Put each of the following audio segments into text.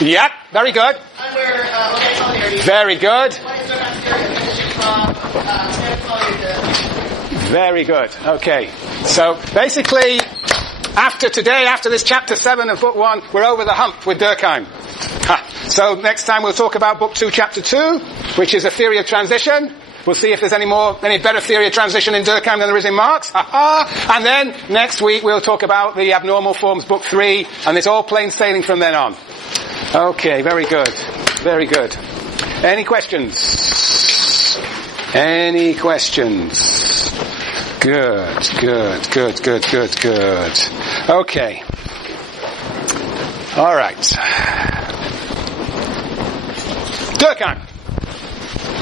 Yep, very good. Very good. Very good. Okay. So basically, after this chapter 7 of book 1, we're over the hump with Durkheim. So next time we'll talk about book 2, chapter 2, which is a theory of transition. We'll see if there's any better theory of transition in Durkheim than there is in Marx. And then next week we'll talk about the abnormal forms, book 3, and it's all plain sailing from then on. Okay, very good. Very good. Any questions? Any questions? Good. Okay. All right. Durkheim.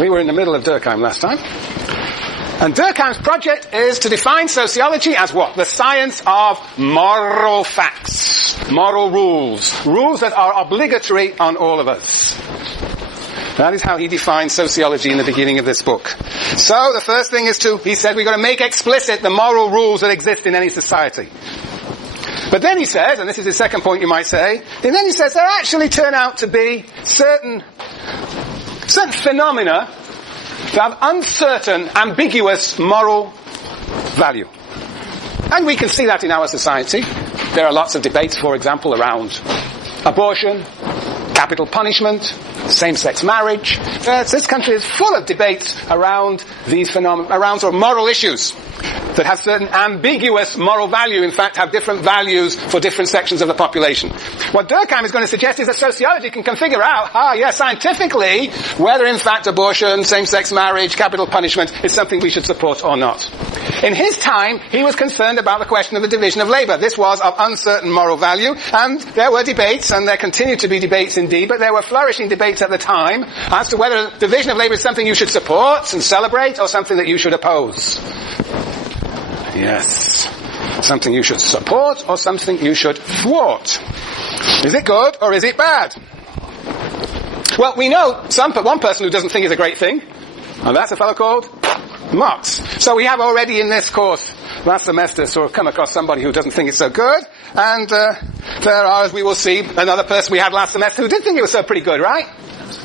We were in the middle of Durkheim last time. And Durkheim's project is to define sociology as what? The science of moral facts. Moral rules. Rules that are obligatory on all of us. That is how he defines sociology in the beginning of this book. So the first thing is he said we've got to make explicit the moral rules that exist in any society. But then he says, and this is his second point you might say, and then he says there actually turn out to be certain phenomena that have uncertain, ambiguous moral value. And we can see that in our society. There are lots of debates, for example, around abortion, capital punishment, same-sex marriage. This country is full of debates around these phenomena, around sort of moral issues that have certain ambiguous moral value, in fact have different values for different sections of the population. What Durkheim is going to suggest is that sociology can figure out, scientifically, whether in fact abortion, same-sex marriage, capital punishment is something we should support or not. In his time, he was concerned about the question of the division of labour. This was of uncertain moral value, and there were debates, and there continue to be debates indeed, but there were flourishing debates at the time as to whether division of labour is something you should support and celebrate or something that you should oppose. Yes. Something you should support or something you should thwart. Is it good or is it bad? Well, we know one person who doesn't think it's a great thing, and that's a fellow called Marx. So we have already in this course last semester sort of come across somebody who doesn't think it's so good, and there are, as we will see, another person we had last semester who did think it was so pretty good, right?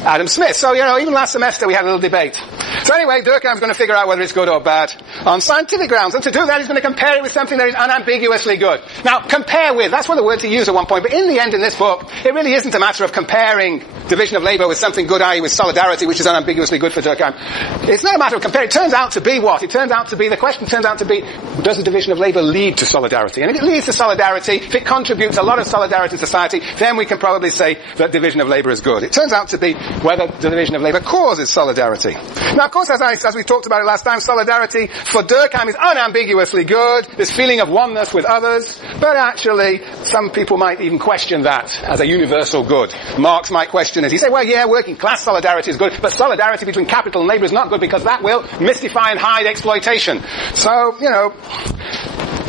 Adam Smith. So, even last semester we had a little debate. So anyway, Durkheim's going to figure out whether it's good or bad on scientific grounds. And to do that, he's going to compare it with something that is unambiguously good. Now, compare with, that's one of the words he used at one point. But in the end, in this book, it really isn't a matter of comparing division of labour with something good, i.e. with solidarity, which is unambiguously good for Durkheim. It's not a matter of comparing. It turns out to be what? The question turns out to be, does the division of labour lead to solidarity? And if it leads to solidarity, if it contributes a lot of solidarity to society, then we can probably say that division of labour is good. It turns out to be whether the division of labour causes solidarity. Now, of course, as we talked about it last time, solidarity for Durkheim is unambiguously good, this feeling of oneness with others, but actually, some people might even question that as a universal good. Marx might question it. He say, well, yeah, working class solidarity is good, but solidarity between capital and labour is not good because that will mystify and hide exploitation. So,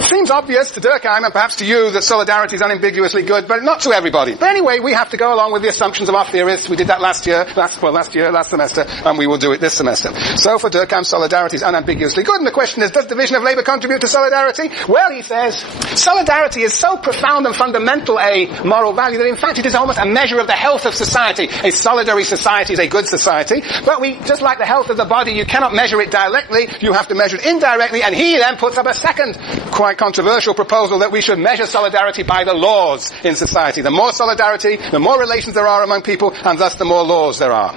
it seems obvious to Durkheim and perhaps to you that solidarity is unambiguously good, but not to everybody. But anyway, we have to go along with the assumptions of our theorists. We did that last semester, and we will do it this semester. So for Durkheim, solidarity is unambiguously good, and the question is, does division of labour contribute to solidarity? Well, he says, solidarity is so profound and fundamental a moral value that in fact it is almost a measure of the health of society. A solidary society is a good society, but just like the health of the body, you cannot measure it directly, you have to measure it indirectly, and he then puts up a second quite controversial proposal that we should measure solidarity by the laws in society. The more solidarity, the more relations there are among people, and thus the more laws there are.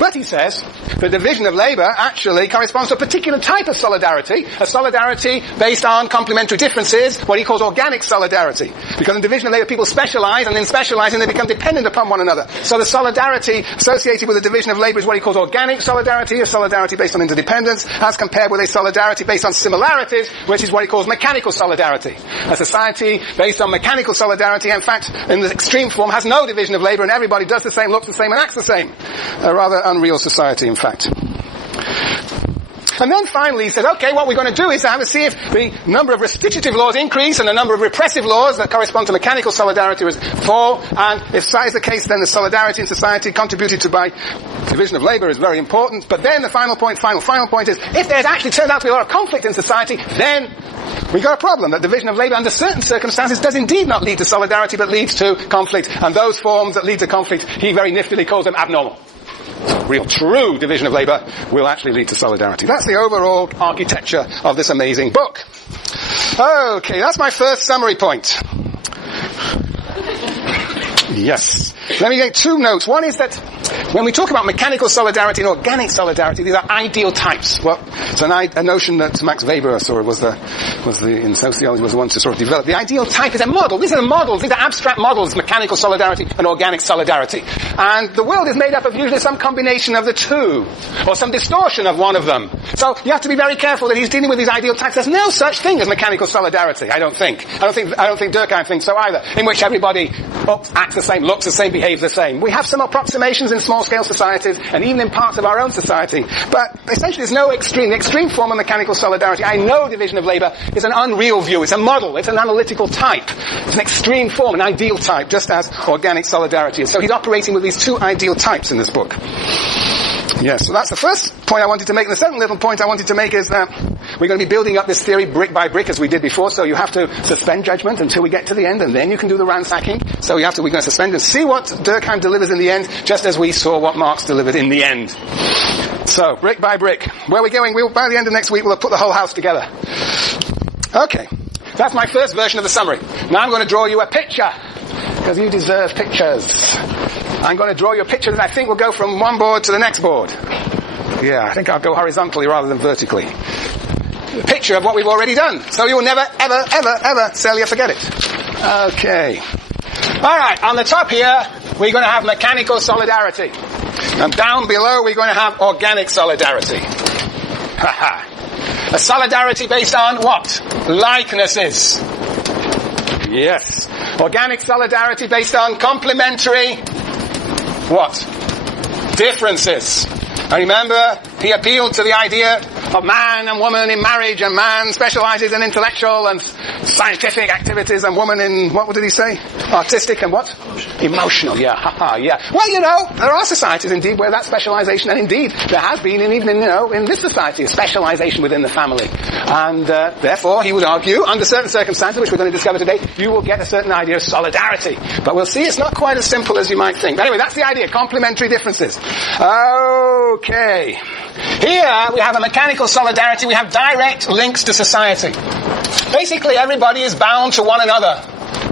But he says, the division of labour actually corresponds to a particular type of solidarity, a solidarity based on complementary differences, what he calls organic solidarity. Because in division of labour people specialise, and in specialising they become dependent upon one another. So the solidarity associated with the division of labour is what he calls organic solidarity, a solidarity based on interdependence, as compared with a solidarity based on similarities, which is what he calls mechanical solidarity. A society based on mechanical solidarity, in fact, in the extreme form, has no division of labour and everybody does the same, looks the same and acts the same. A rather unreal society, in fact. And then finally he said, okay, what we're going to do is have to see if the number of restitutive laws increase and the number of repressive laws that correspond to mechanical solidarity fall, and if that is the case, then the solidarity in society contributed to by division of labour is very important. But then the final point is, if there's actually turned out to be a lot of conflict in society, then we got a problem. That division of labour under certain circumstances does indeed not lead to solidarity, but leads to conflict. And those forms that lead to conflict, he very niftily calls them abnormal. Real true division of labour will actually lead to solidarity. That's the overall architecture of this amazing book. Okay, that's my first summary point. Yes. Let me make two notes. One is that when we talk about mechanical solidarity and organic solidarity, these are ideal types. Well, it's a notion that Max Weber in sociology was the one to sort of develop. The ideal type is a model. These are the models. These are abstract models, mechanical solidarity and organic solidarity. And the world is made up of usually some combination of the two, or some distortion of one of them. So you have to be very careful that he's dealing with these ideal types. There's no such thing as mechanical solidarity, I don't think. I don't think Durkheim thinks so either, in which everybody acts the same, looks the same, behaves the same. We have some approximations in small-scale societies, and even in parts of our own society. But essentially there's no extreme. The extreme form of mechanical solidarity, I know division of labour, is an unreal view. It's a model. It's an analytical type. It's an extreme form, an ideal type, just as organic solidarity is. So he's operating with these two ideal types in this book. Yes, so that's the first point I wanted to make. And the second little point I wanted to make is that we're going to be building up this theory brick by brick as we did before, so you have to suspend judgment until we get to the end, and then you can do the ransacking. So we're going to suspend and see what Durkheim delivers in the end, just as we saw what Marx delivered in the end. So, brick by brick. Where are we going? By the end of next week, we'll have put the whole house together. Okay. That's my first version of the summary. Now I'm going to draw you a picture, because you deserve pictures. I'm going to draw you a picture that I think will go from one board to the next board. Yeah, I think I'll go horizontally rather than vertically. A picture of what we've already done. So you will never, ever, ever, ever sell or forget it. Okay. Alright, on the top here, we're going to have mechanical solidarity. And down below, we're going to have organic solidarity. A solidarity based on what? Likenesses. Yes. Organic solidarity based on complementary what? Differences. And remember, he appealed to the idea of man and woman in marriage, and man specializes in intellectual and scientific activities, and woman in, what did he say? Artistic and what? Emotional, yeah, yeah. Well, there are societies indeed where that specialization, and indeed there has been, and even in this society, a specialization within the family. And therefore, he would argue, under certain circumstances, which we're going to discover today, you will get a certain idea of solidarity. But we'll see it's not quite as simple as you might think. But anyway, that's the idea, complementary differences. Okay. Here, we have a mechanical solidarity. We have direct links to society. Basically, everybody is bound to one another.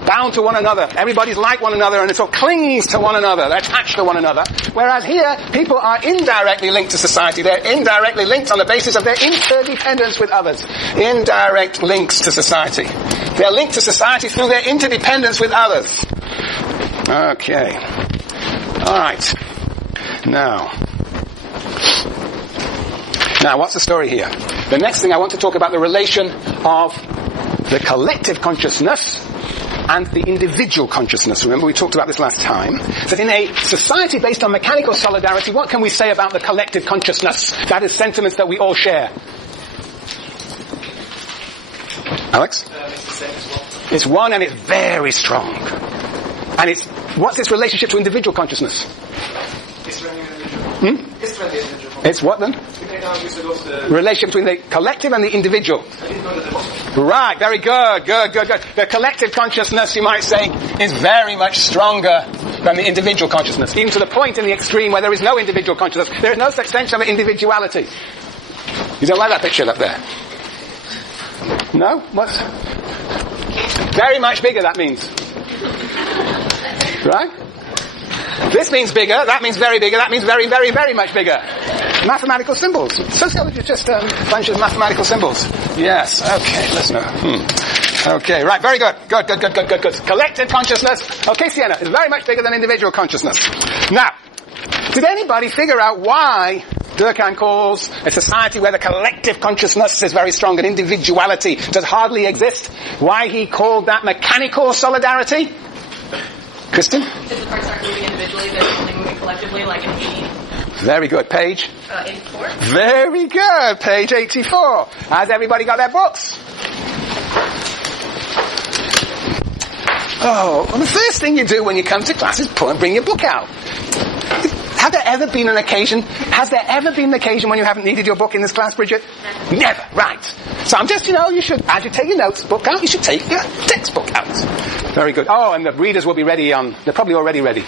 Bound to one another. Everybody's like one another, and it all clings to one another. They're attached to one another. Whereas here, people are indirectly linked to society. They're indirectly linked on the basis of their interdependence with others. Indirect links to society. They're linked to society through their interdependence with others. Okay. Alright. Now, what's the story here? The next thing I want to talk about the relation of the collective consciousness and the individual consciousness. Remember, we talked about this last time. That in a society based on mechanical solidarity, what can we say about the collective consciousness? That is sentiments that we all share. Alex? It's one, and it's very strong. And what's its relationship to individual consciousness? It's what then? Relationship between the collective and the individual. Right, very good. The collective consciousness, you might say, is very much stronger than the individual consciousness. Even to the point in the extreme where there is no individual consciousness. There is no such sense of individuality. You don't like that picture up there? No? What? Very much bigger, that means. Right? This means bigger, that means very bigger, that means very, very, very much bigger. Mathematical symbols. Sociology is just a bunch of mathematical symbols. Yes, okay, let's know. Okay, right, very good. Good. Collective consciousness. Okay, Sienna, is very much bigger than individual consciousness. Now, did anybody figure out why Durkheim calls a society where the collective consciousness is very strong and individuality does hardly exist? Why he called that mechanical solidarity? Kristen? If the parts aren't moving individually, they're only moving collectively, like in E. Very good. Page? 84. Very good. Page 84. Has everybody got their books? Oh, well, the first thing you do when you come to class is bring your book out. Has there ever been an occasion when you haven't needed your book in this class, Bridget? Never. Right. So I'm just, you should, as you take your notebook out, you should take your textbook out. Very good. Oh, and the readers will be ready they're probably already ready.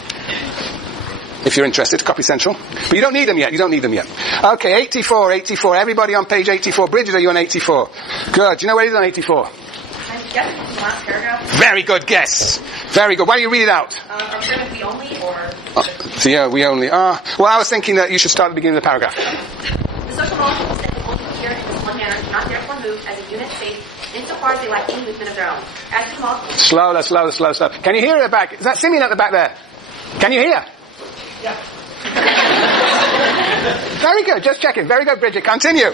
If you're interested, Copy Central. But you don't need them yet. Okay, 84. Everybody on page 84. Bridget, are you on 84? Good. Do you know where it is on 84? Yes, the last paragraph. Very good guess. Very good. Why don't you read it out? I'm sure it's we only, or... we only. Well, I was thinking that you should start at the beginning of the paragraph. The social molecules that can only cohere in this one manner cannot therefore move as a unit space insofar as they lack any movement of their own. As to molecules... Slow. Can you hear it at the back? Is that Simeon at the back there? Can you hear? Yeah. Very good. Just checking. Very good, Bridget. Continue.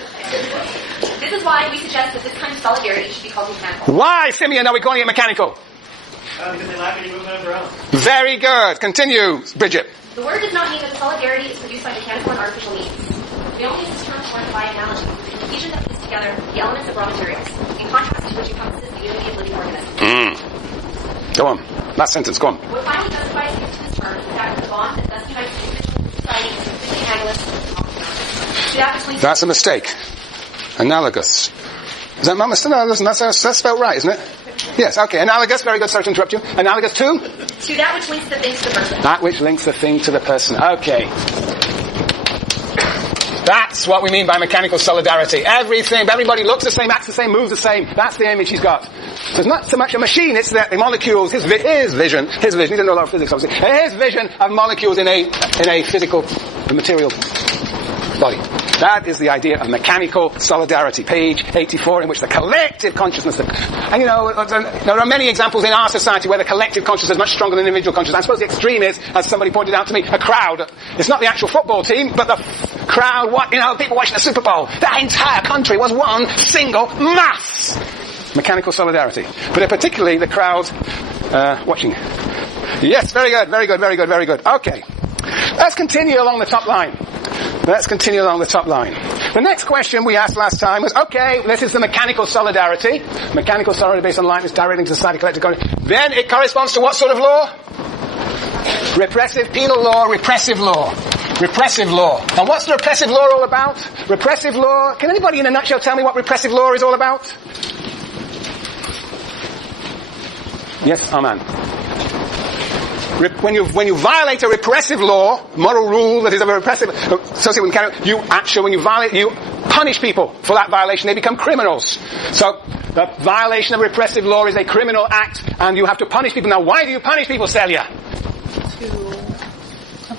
This is why we suggest that this kind of solidarity should be called mechanical. Why, Simeon, are we calling it mechanical? Because they lack any movement of their own. Very good. Continue, Bridget. The word does not mean that solidarity is produced by mechanical and artificial means. We only use this term formed by analogy, the cohesion that puts together the elements of raw materials, in contrast to which encompasses the unity of living organisms. Go on. Last sentence, go on. What finally justifies the use of this term is that the bond that thus unites individual society is completely analogous to that between... That's a mistake. Analogous. Is that not mistake? No, that's spelled right, isn't it? Yes, okay. Analogous, very good. Sorry to interrupt you. Analogous to? To that which links the thing to the person. That which links the thing to the person. Okay. That's what we mean by mechanical solidarity. Everybody looks the same, acts the same, moves the same. That's the image he's got. So it's not so much a machine, it's the molecules, his vision, he doesn't know a lot of physics obviously, his vision of molecules in a physical, material body. That is the idea of mechanical solidarity. Page 84, in which the collective consciousness, and there are many examples in our society where the collective consciousness is much stronger than individual consciousness. I suppose the extreme is, as somebody pointed out to me, a crowd. It's not the actual football team, but the crowd, people watching the Super Bowl. That entire country was one single mass. Mechanical solidarity. But particularly the crowd watching. Yes, very good. Okay. Let's continue along the top line. The next question we asked last time was, okay, this is the mechanical solidarity. Mechanical solidarity based on likeness, directing society, collective consciousness. Then it corresponds to what sort of law? Repressive penal law, repressive law. And what's the repressive law all about? Repressive law, can anybody in a nutshell tell me what repressive law is all about? Yes, Aman. When you violate a repressive law, moral rule that is of a repressive, associated with mechanical, when you violate, you punish people for that violation. They become criminals. So the violation of repressive law is a criminal act, and you have to punish people. Now, why do you punish people, Celia?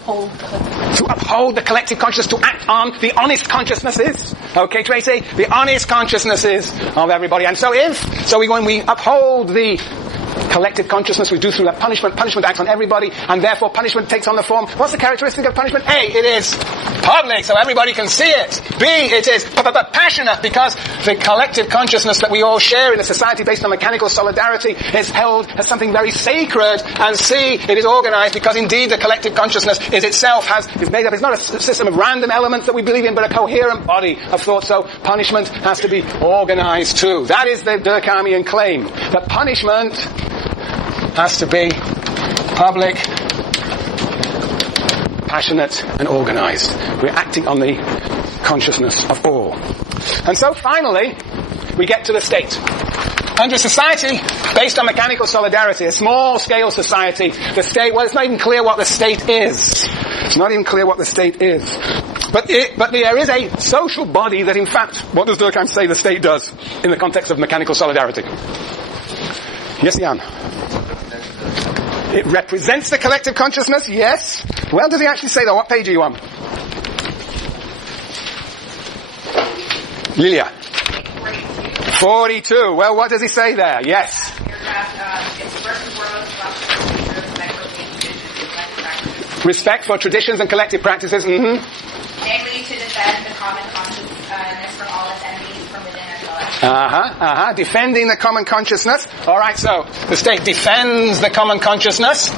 To uphold the collective consciousness, to act on the honest consciousnesses. Okay, Tracy? The honest consciousnesses of everybody. And when we uphold the collective consciousness, we do through that punishment. Punishment acts on everybody, and therefore punishment takes on the form. What's the characteristic of punishment? A, it is public, so everybody can see it. B, it is passionate, because the collective consciousness that we all share in a society based on mechanical solidarity is held as something very sacred. And C, it is organized, because indeed the collective consciousness is itself is made up. It's not a system of random elements that we believe in, but a coherent body of thought. So punishment has to be organized too. That is the Durkheimian claim, that punishment has to be public, passionate, and organized. We're acting on the consciousness of all. And so finally, we get to the state. Under a society based on mechanical solidarity, a small-scale society, the state, it's not even clear what the state is. But there is a social body that, in fact, what does Durkheim say the state does in the context of mechanical solidarity? Yes, Jan? It represents the collective consciousness, yes. Well, does he actually say that? What page are you on? Lilia? 42. Well, what does he say there? Yes. Respect for traditions and collective practices. Mm-hmm. Namely, to defend the common consciousness from all its enemies from within as well. Defending the common consciousness. All right, so the state defends the common consciousness.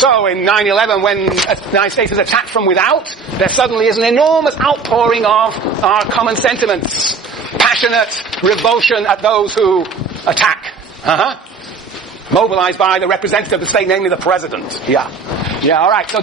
So in 9/11, when the United States is attacked from without, there suddenly is an enormous outpouring of our common sentiments. Passionate revulsion at those who attack. Mobilized by the representative of the state, namely the president. Yeah, all right. So